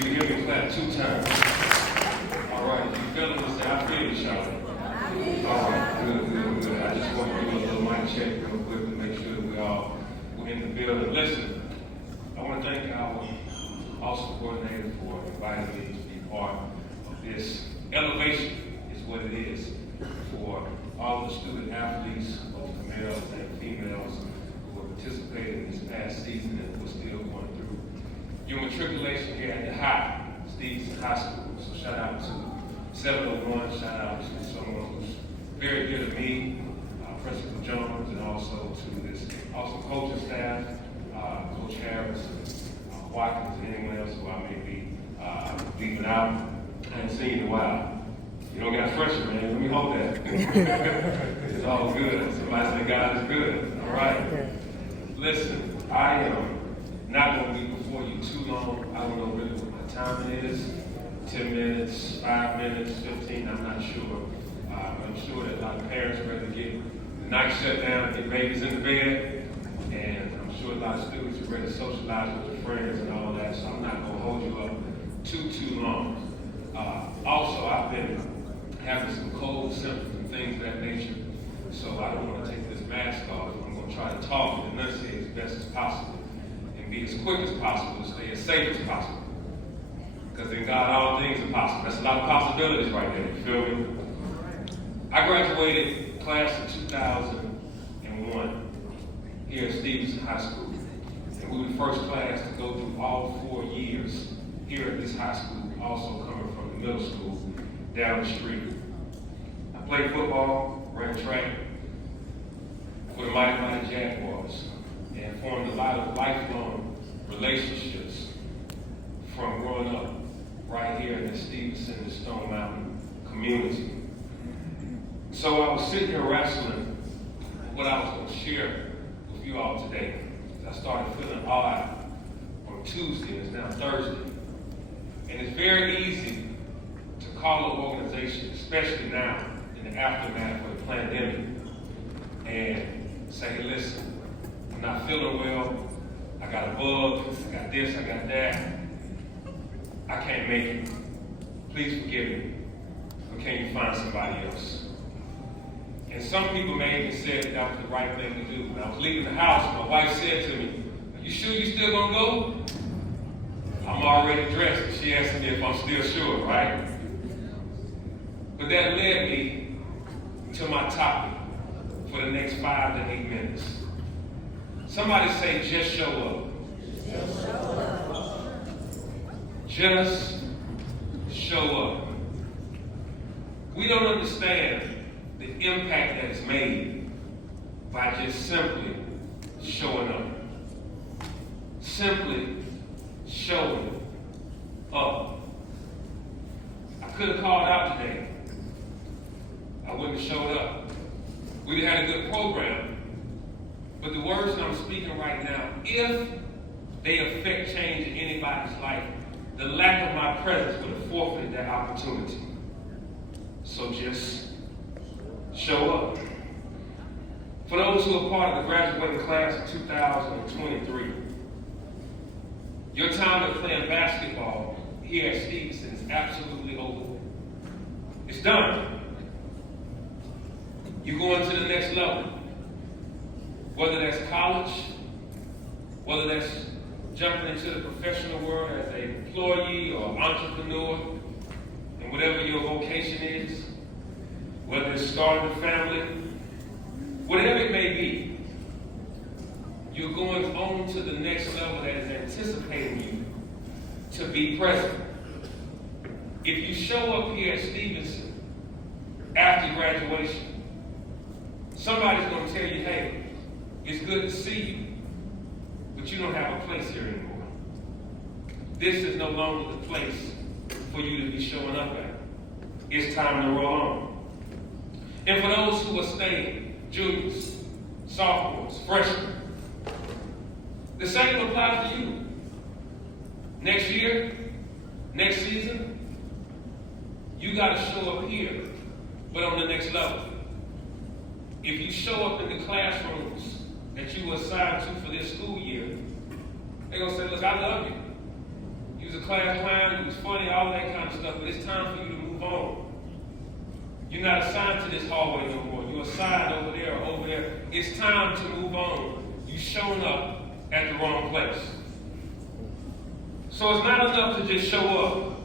You can hear me clap 2 times. All right, if you feel it, say, I feel you, Charlotte. All right, good. I just want to do a little mic check real quick to make sure that we're in the building. Listen, I want to thank our awesome coordinator for inviting me to be part of this elevation, is what it is, for all the student athletes, both the males and females, who have participated in this past season and who are still going through your matriculation here at the high, Stephenson High School. So shout out to 701, shout out to someone who's very dear to me, Principal Jones, and also to this awesome coaching staff, Coach Harris, Watkins, and anyone else who I may be leaving out. I haven't seen in a while. You don't got freshmen, man. Let me hold that. It's all good. Somebody say God is good. All right. Listen, I am not going to be before you too long. I don't know really what my time is. 10 minutes, 5 minutes, 15, I'm not sure. I'm sure that a lot of parents are ready to get the night shut down, get babies in the bed. And I'm sure a lot of students are ready to socialize with their friends and all that. So I'm not going to hold you up too long. Also, I've been having some cold symptoms and things of that nature. So I don't want to take this mask off. I'm going to try to talk and enunciate as best as possible and be as quick as possible and stay as safe as possible. Because in God, all things are possible. That's a lot of possibilities right there. You feel me? I graduated class of 2001 here at Stephenson High School. And we were the first class to go through all 4 years here at this high school, also coming from the middle school down the street. I played football, ran track for the mighty Jaguars, and formed a lot of lifelong relationships from growing up right here in the Stephenson and Stone Mountain community. So I was sitting here wrestling what I was going to share with you all today. I started feeling odd on Tuesday, and it's now Thursday. And it's very easy to call an organization, especially now in the aftermath of the pandemic, and say, hey, listen, I'm not feeling well, I got a bug, I got this, I got that, I can't make it. Please forgive me, or can you find somebody else? And some people may even say that was the right thing to do. When I was leaving the house, my wife said to me, are you sure you still gonna go? I'm already dressed, and she asked me if I'm still sure, right? But that led me to my topic for the next 5 to 8 minutes. Somebody say, just show up. Just show up. Just show up. We don't understand the impact that is made by just simply showing up. Simply showing up. I could have called out today. I wouldn't have showed up. We'd have had a good program. But the words that I'm speaking right now, if they affect change in anybody's life, the lack of my presence would have forfeited that opportunity. So just show up. For those who are part of the graduating class of 2023, your time of playing basketball here at Stephenson is absolutely over. It's done. You're going to the next level. Whether that's college, whether that's jumping into the professional world as an employee or entrepreneur, and whatever your vocation is, whether it's starting a family, whatever it may be, you're going on to the next level that is anticipating you to be present. If you show up here at Stephenson after graduation, somebody's going to tell you, hey, it's good to see you, but you don't have a place here anymore. This is no longer the place for you to be showing up at. It's time to roll on. And for those who are staying, juniors, sophomores, freshmen, the same applies to you. Next year, next season, you got to show up here, but on the next level. If you show up in the classrooms that you were assigned to for this school year, they're going to say, look, I love you. You was a class clown, was funny, all that kind of stuff, but it's time for you to move on. You're not assigned to this hallway no more. You're assigned over there or over there. It's time to move on. You've shown up at the wrong place. So it's not enough to just show up,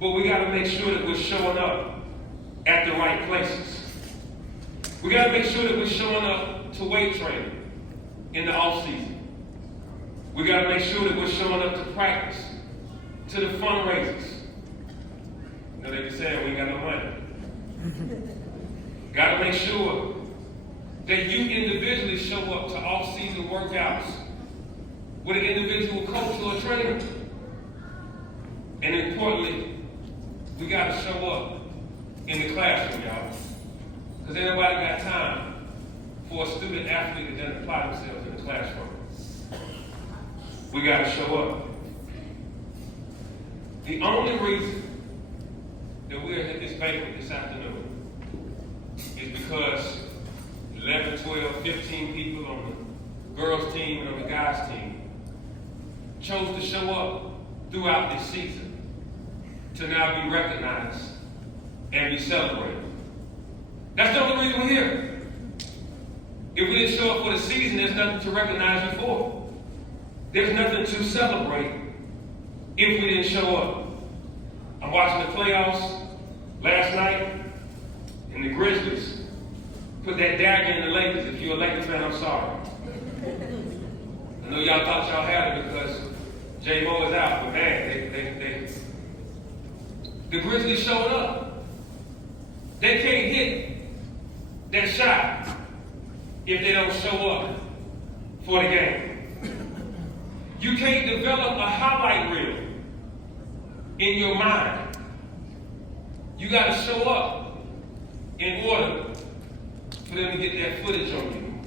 but we got to make sure that we're showing up at the right places. We got to make sure that we're showing up to weight training in the off season. We got to make sure that we're showing up to practice, to the fundraisers. You know, they be saying we ain't got no money. Got to make sure that you individually show up to off-season workouts with an individual coach or a trainer. And importantly, we got to show up in the classroom, y'all. Because ain't nobody got time for a student athlete that doesn't apply themselves in the classroom. We got to show up. The only reason that we're at this banquet this afternoon is because 11, 12, 15 people on the girls' team and on the guys' team chose to show up throughout this season to now be recognized and be celebrated. That's the only reason we're here. If we didn't show up for the season, there's nothing to recognize you for. There's nothing to celebrate if we didn't show up. I'm watching the playoffs last night, and the Grizzlies put that dagger in the Lakers. If you're a Lakers fan, I'm sorry. I know y'all thought y'all had it because J-Mo is out, but man, the Grizzlies showed up. They can't hit that shot if they don't show up for the game. You can't develop a highlight reel in your mind. You got to show up in order for them to get that footage on you.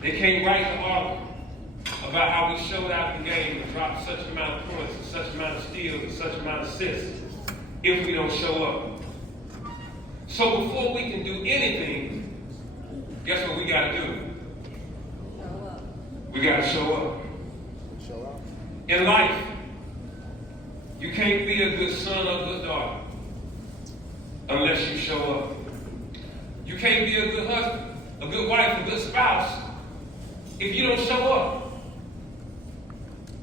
They can't write the article about how we showed out the game and dropped such amount of points and such amount of steals and such amount of assists if we don't show up. So before we can do anything, guess what we got to do? We got to show up. In life, you can't be a good son or a good daughter unless you show up. You can't be a good husband, a good wife, a good spouse if you don't show up.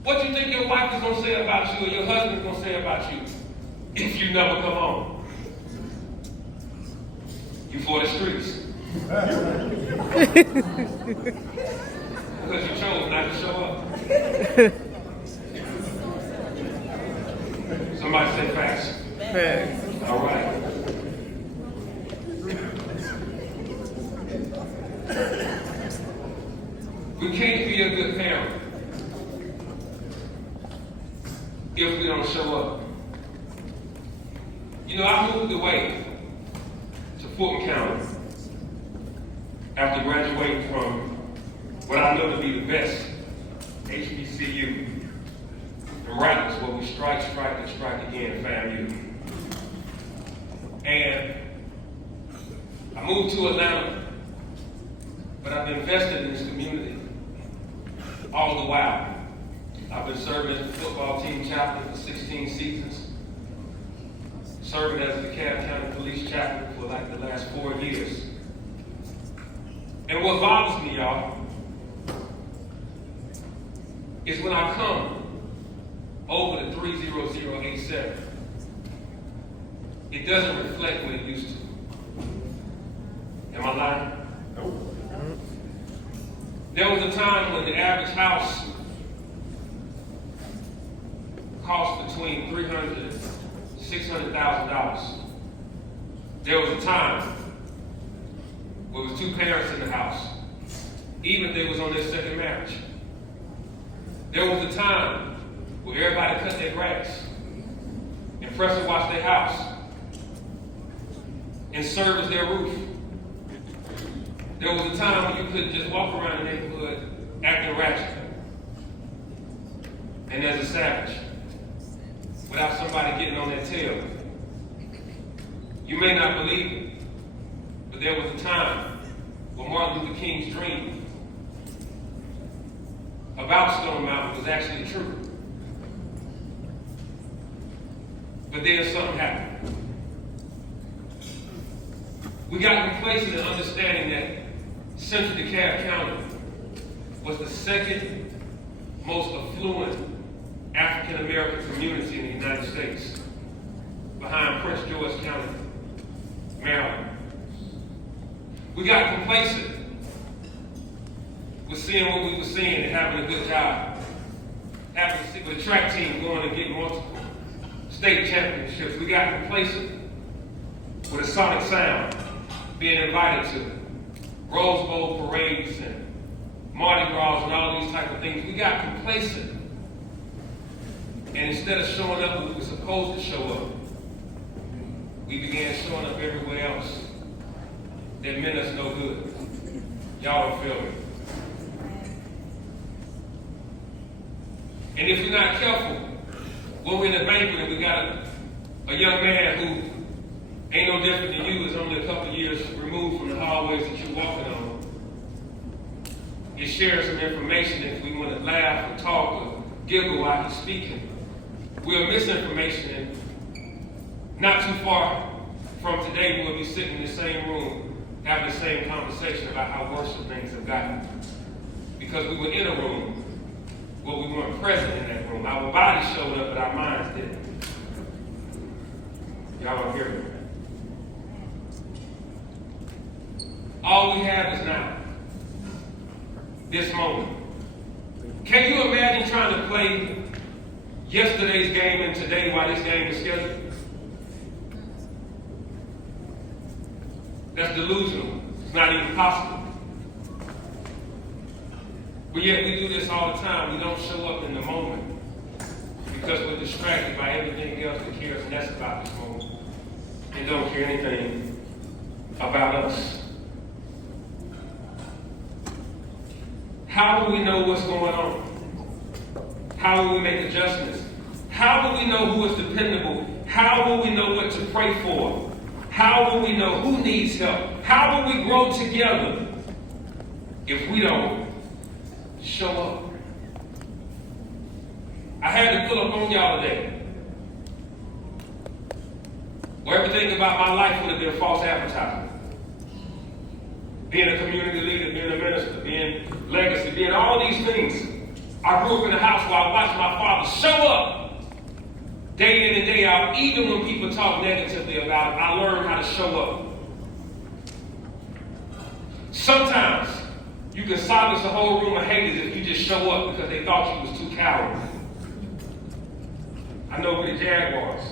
What do you think your wife is going to say about you or your husband is going to say about you if you never come home? You for the streets. Because you chose not to show up. Somebody say facts. Facts. All right. We can't be a good parent if we don't show up. You know, I moved away to Fulton County after graduating from what I know to be the best HBCU. And right is where we strike, and strike again, FAMU. And I moved to Atlanta, but I've been invested in this community all the while. I've been serving as the football team chaplain for 16 seasons, serving as the DeKalb County Police chaplain for like the last 4 years. And what bothers me, y'all, is when I come over the 30087, it doesn't reflect what it used to. Am I lying? Nope. There was a time when the average house cost between $300,000 and $600,000. There was a time where there was 2 parents in the house, even if they was on their second marriage. There was a time where everybody cut their grass and pressure washed their house and serviced their roof. There was a time when you couldn't just walk around the neighborhood acting ratchet and as a savage without somebody getting on their tail. You may not believe it, but there was a time when Martin Luther King's dream about Stone Mountain was actually true. But then something happened. We got complacent in understanding that Central DeKalb County was the second most affluent African American community in the United States, behind Prince George County, Maryland. We got complacent with seeing what we were seeing and having a good job, having the track team going and getting multiple state championships. We got complacent with a sonic sound, being invited to Rose Bowl parades and Mardi Gras and all these type of things. We got complacent. And instead of showing up when we were supposed to show up, we began showing up everywhere else that meant us no good. Y'all don't feel me. And if we're not careful, when we're in a banquet and we got a young man who ain't no different than you, is only a couple of years removed from the hallways that you're walking on, you share some information. If we want to laugh or talk or giggle while he's speaking, we'll miss information, and not too far from today we'll be sitting in the same room having the same conversation about how worship things have gotten. Because we were in a room, but we weren't present in that room. Our bodies showed up, but our minds didn't. Y'all don't hear me. All we have is now. This moment. Can you imagine trying to play yesterday's game and today while this game is scheduled? That's delusional. It's not even possible. But yet we do this all the time. We don't show up in the moment because we're distracted by everything else that cares less about this moment and don't care anything about us. How will we know what's going on? How will we make adjustments? How will we know who is dependable? How will we know what to pray for? How will we know who needs help? How will we grow together if we don't show up? I had to pull up on y'all today, where everything about my life would have been false advertising. Being a community leader, being a minister, being legacy, being all these things. I grew up in a house where I watched my father show up day in and day out. Even when people talk negatively about it, I learned how to show up. Sometimes you can silence a whole room of haters if you just show up because they thought you was too cowardly. I know with the Jaguars,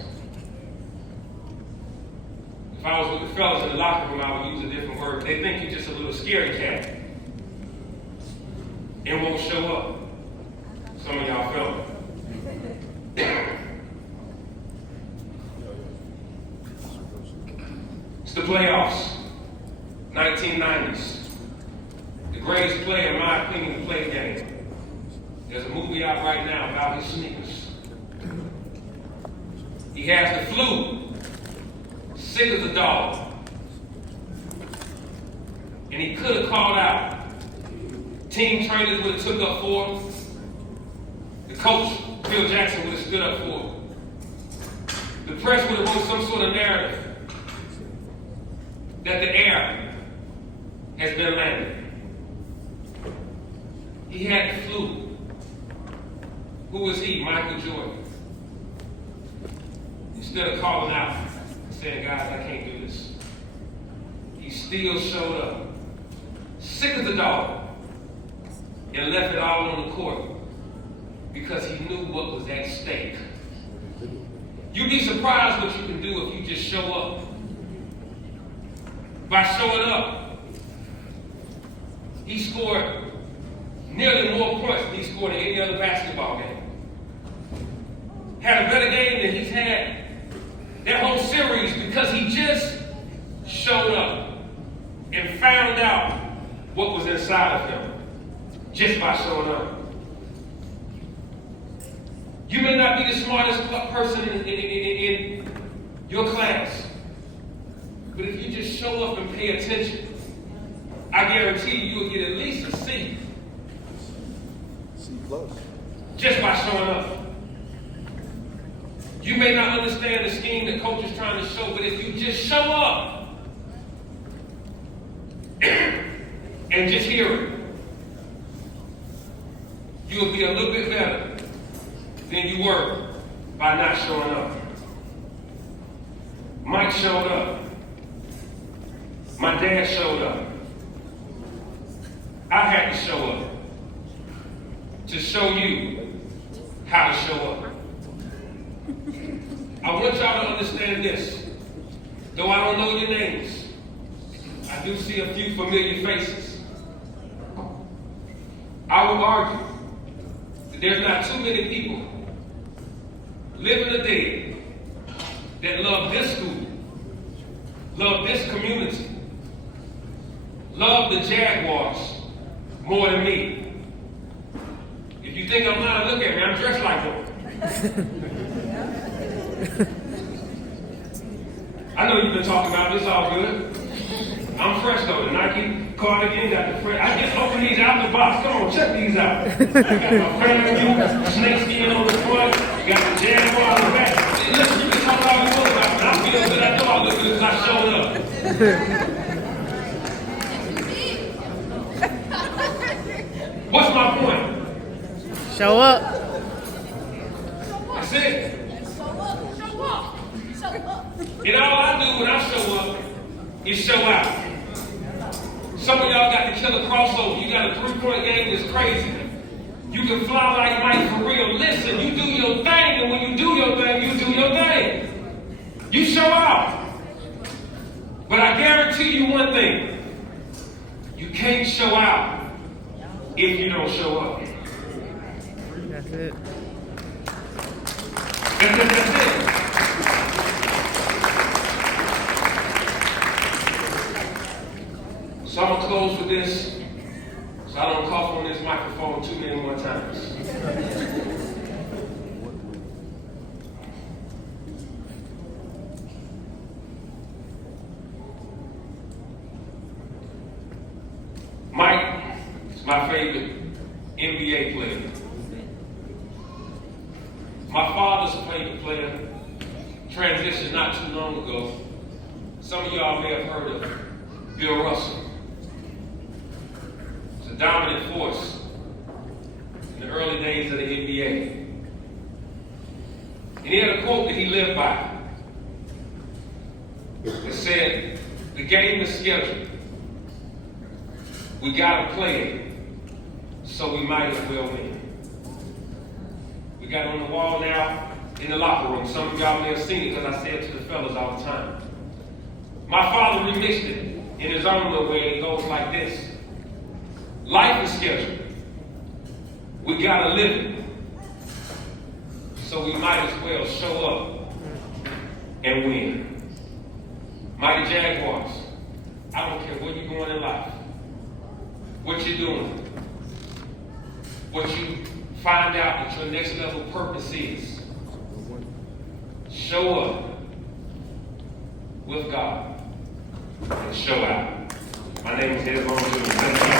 if I was with the fellas in the locker room, I would use a different word. They think you're just a little scaredy cat and won't show up. Some of y'all felt it. It's the playoffs, 1990s. The greatest player, in my opinion, to play the game. There's a movie out right now about his sneakers. He has the flu, sick as a dog. And he could have called out. Team trainers would have took up for him. The coach, Phil Jackson, would have stood up for him. The press would have wrote some sort of narrative that the air has been landed. He had the flu. Who was he? Michael Jordan. Instead of calling out and saying, guys, I can't do this, he still showed up, sick as a dog, and left it all on the court because he knew what was at stake. You'd be surprised what you can do if you just show up. By showing up, he scored nearly more points than he scored in any other basketball game. Had a better game than he's had that whole series because he just showed up and found out what was inside of him just by showing up. You may not be the smartest person in your class, but if you just show up and pay attention, I guarantee you'll get at least a C. C plus. Just by showing up. You may not understand the scheme that coach is trying to show, but if you just show up and just hear it, you'll be a little bit better than you were by not showing up. Mike showed up. My dad showed up. I had to show up to show you how to show up. I want y'all to understand this. Though I don't know your names, I do see a few familiar faces. I would argue that there's not too many people living or dead that love this school, love this community, love the Jaguars more than me. If you think I'm lying, look at me. I'm dressed like one. I know you've been talking about this all good. I'm fresh though. The Nike cardigan got the fresh. I just opened these out the box. Come on, check these out. I got my fan snake skin on the front, got the Jaguar on the back. Hey, listen, you can talk all you want about it. I feel good. I know I look good because I showed up. What's my point? Show up. That's it. And all I do when I show up is show out. Some of y'all got the killer crossover. You got a three-point game that's crazy. You can fly like Mike for real. Listen, you do your thing, and when you do your thing, you do your thing. You show out. But I guarantee you one thing. You can't show out if you don't show up. That's it. That's it. So I'm going to close with this, so I don't cough on this microphone too many more times. Mike is my favorite NBA player. My father's favorite player transitioned not too long ago. Some of y'all may have heard of Bill Russell. Dominant force in the early days of the NBA. And he had a quote that he lived by that said, the game is scheduled. We gotta play it, so we might as well win. We got it on the wall now in the locker room. Some of y'all may have seen it because I say it to the fellas all the time. My father remixed it in his own little way. It goes like this. Life is scheduled. We gotta live it. So we might as well show up and win. Mighty Jaguars, I don't care where you're going in life, what you're doing, what you find out that your next level purpose is. Show up with God and show out. My name is Ed Long.